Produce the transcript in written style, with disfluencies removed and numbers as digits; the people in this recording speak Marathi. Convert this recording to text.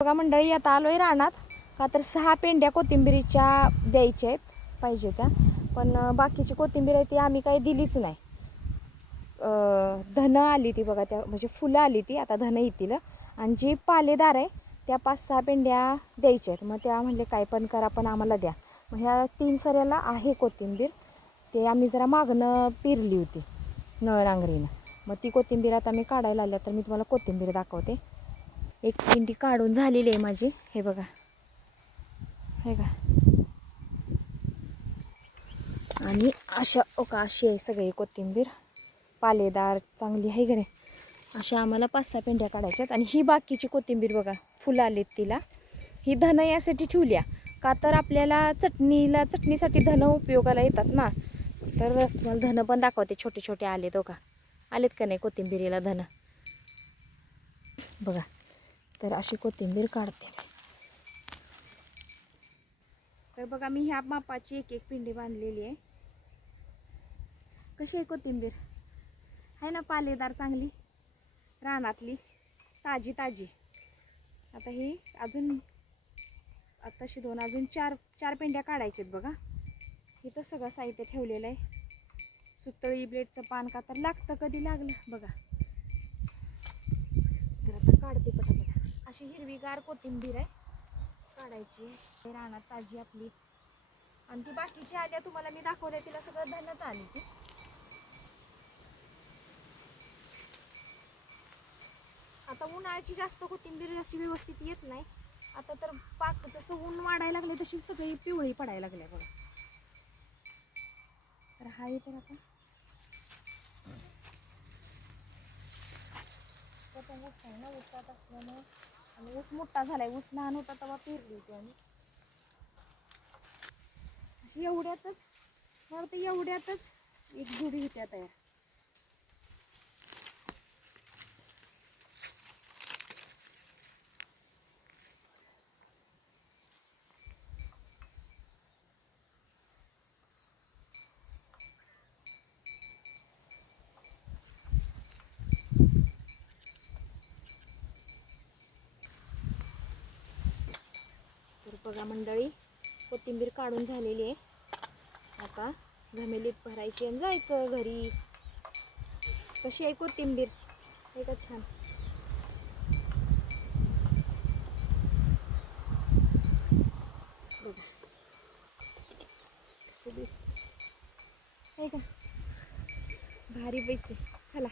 बघा मंडळी, आता आलोय रानात का तर 6 पेंड्या कोथिंबीरीच्या द्यायच्या आहेत पाहिजे त्या, पण बाकीची कोथिंबीर आहे ती आम्ही काही दिलीच नाही. धन आली ती बघा, त्या म्हणजे फुलं आली ती, आता धन येतील. आणि जी पालेदार आहे त्या 5-6 पेंड्या द्यायच्या आहेत. मग त्या म्हणले काय पण करा पण आम्हाला द्या. मग ह्या 3 सऱ्याला आहे कोथिंबीर, ते आम्ही जरा मागणं पेरली होती नळ नांगरीनं. मग ती कोथिंबीर आता मी काढायला आल्या, तर मी तुम्हाला कोथिंबीर दाखवते. एक पेंडी काढून झालेली आहे माझी, हे बघा, हे का. आणि अशा अशी आहे सगळी कोथिंबीर, पालेदार चांगली आहे की नाही. अशा आम्हाला 5-6 पेंड्या काढायच्यात. आणि ही बाकीची कोथिंबीर बघा, फुलं आलीत तिला. ही धन यासाठी ठेवल्या का तर आपल्याला चटणीसाठी धन उपयोगाला येतात ना. तर तुम्हाला धन पण दाखवते, छोटे छोटे आलेत हो का, आलेत का नाही कोथिंबीरीला धन बघा. तर अशी कोथिंबीर काढते. तर बघा, मी ह्या मापाची एक पिंडी बांधलेली आहे. कशी आहे कोथिंबीर, आहे ना पालेदार, चांगली रानातली, ताजी ताजी. आता ही अजून आताशी 2, अजून 4 पेंड्या काढायचे आहेत बघा. इथं सगळं साहित्य ठेवलेलं आहे. सुतळी, ब्लेडचं पान का तर लागतं, कधी लागलं बघा. तर आता काढते पटापट. अशी हिरवीगार कोथिंबीर आहे, काढायची रानात ताजी आपली. आणि ती बाकीची आल्या तुम्हाला मी दाखवल्या, तिला सगळं धनच आली ती. आता उन्हाळ्याची जास्त कोथिंबीर अशी व्यवस्थित येत नाही. आता तर पाक जसं ऊन वाढायला लागले तशी सगळी पिवळी पडायला लागल्या बघा. तर हा तर आता ऊस आहे ना, ऊसात असल्यामुळे, आणि ऊस मोठा झालाय, ऊस लहान होता तेव्हा पेरली होती आम्ही. अशी एवढ्यातच, मला तर एवढ्यातच एक जुडी होत्या तयार. तर बघा मंडळी, कोथिंबीर काढून झालेली आहे. आता घमेलीत भरायची आणि जायचं घरी. कशी आहे कोथिंबीर, आहे का छान. बघा आहे का भारी पैकी. चला